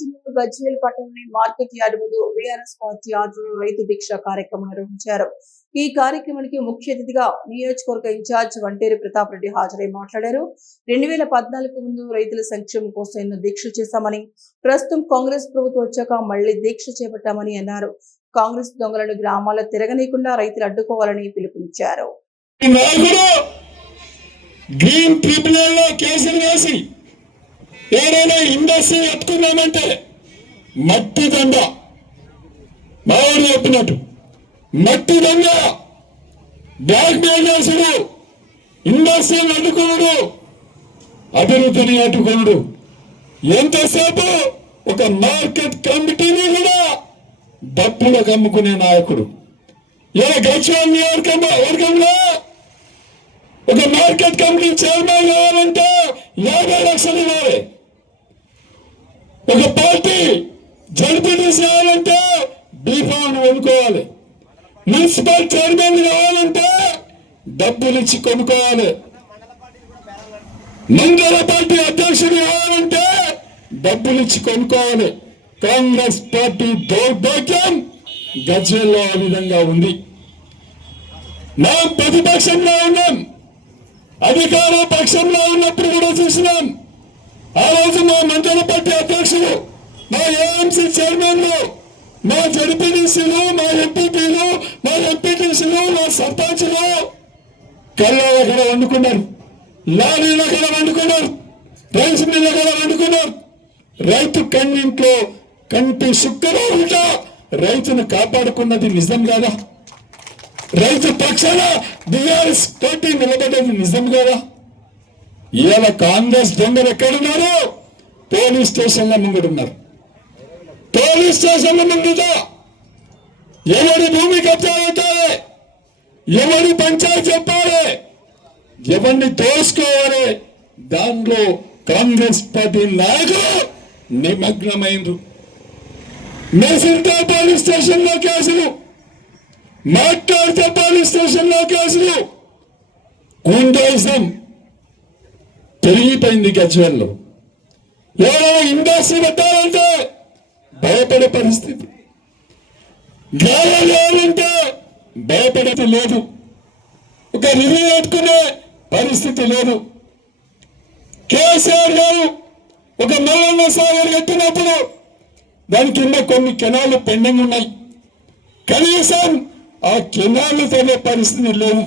జిల్లా గజ్వేల్ పట్టణంలోని market yard ముందు వీఆర్ఎస్ పార్టీ ఆధ్వర్యంలో రైతు దీక్ష కార్యక్రమం నిర్వహించారు. ఈ కార్యక్రమానికి ముఖ్య అతిథిగా నియోజకవర్గ ఇన్ఛార్జ్ వంటేరు ప్రతాప్ రెడ్డి హాజరై మాట్లాడారు. 2014 ముందు రైతుల సంక్షేమం కోసం ఎన్నో దీక్షలు చేశామని, ప్రస్తుతం కాంగ్రెస్ ప్రభుత్వం వచ్చాక మళ్లీ దీక్ష చేపట్టామని అన్నారు. కాంగ్రెస్ దొంగలను గ్రామాల్లో తిరగనీయకుండా రైతులు అడ్డుకోవాలని పిలుపునిచ్చారు. ఏదైనా ఇండస్ట్రీ ఎత్తుకున్నామంటే మట్టి దండ మావాడు చెప్పినట్టు మట్టి దండ బ్లాక్ మెయిల్ చేసుడు, ఇండస్ట్రీని అడ్డుకున్నాడు, అభివృద్ధిని అడ్డుకున్నాడు. ఎంతసేపు ఒక మార్కెట్ కమిటీని కూడా డబ్బులకు అమ్ముకునే నాయకుడు. ఇలా గజ్వేల్ నియోజకవర్గంలో ఒక మార్కెట్ కమిటీ చైర్మన్ కావాలంటే 50 లక్షలు ఇవ్వాలి. ఒక పార్టీ జడ్పీటీసీ కావాలంటే బీఫామ్ కొనుక్కోవాలి. మున్సిపల్ చైర్మన్ కావాలంటే డబ్బులు ఇచ్చి కొనుక్కోవాలి. మండల పార్టీ అధ్యక్షుడు కావాలంటే డబ్బులు ఇచ్చి కొనుక్కోవాలి. కాంగ్రెస్ పార్టీ దౌర్భాగ్యం గజ్వేల్లో ఆ విధంగా ఉంది. నా ప్రతిపక్షంలో ఉన్నాం, అధికార పక్షంలో ఉన్నప్పుడు కూడా చూసినాం. ఆ రోజు మా మండల పార్టీ అధ్యక్షులు, మా ఏఎంసీ చైర్మన్లు, మా జడ్పీటీసీలు, మా ఎంపీపీలు, మా ఎంపీటీసీలు, మా సర్పంచులు కళ్ళ కూడా వండుకున్నారు, లారీల కూడా వండుకున్నారు, రైస్ మిల్ల కూడా వండుకున్నారు. రైతు కన్నింట్లో కంటి శుక్రవారుగా రైతును కాపాడుకున్నది నిజం కాదా? రైతు పక్షాన బీఆర్ఎస్ పార్టీ నిలబడ్డది నిజం కదా? ఇవాళ కాంగ్రెస్ దొంగలు ఎక్కడున్నారు? పోలీస్ స్టేషన్ల ముందున్నారు. పోలీస్ స్టేషన్ల ముందుగా ఎవరి భూమి కబ్జా అవుతాయి, ఎవరి పంచాయతీ చెప్పాలి, ఎవరిని తోసుకోవాలి, దాంట్లో కాంగ్రెస్ పార్టీ నాయకులు నిమగ్నమైంది. మెసిల్టా పోలీస్ స్టేషన్లో కేసులు, మాట్లాడితే పోలీస్ స్టేషన్లో కేసులు. గుండాయిజం పెరిగిపోయింది గజ్వేల్లో. ఎవరైనా ఇండస్ట్రీ పెట్టాలంటే భయపడే పరిస్థితి, గాయాలంటే భయపడేది లేదు, ఒక రివ్యూ పెట్టుకునే పరిస్థితి లేదు. కేసీఆర్ గారు ఒక మల్లన్న సాగర్ కట్టినప్పుడు దాని కింద కొన్ని కెనాలు పెండింగ్ ఉన్నాయి. కనీసం ఆ కెనాలు తనే పరిస్థితి లేదు.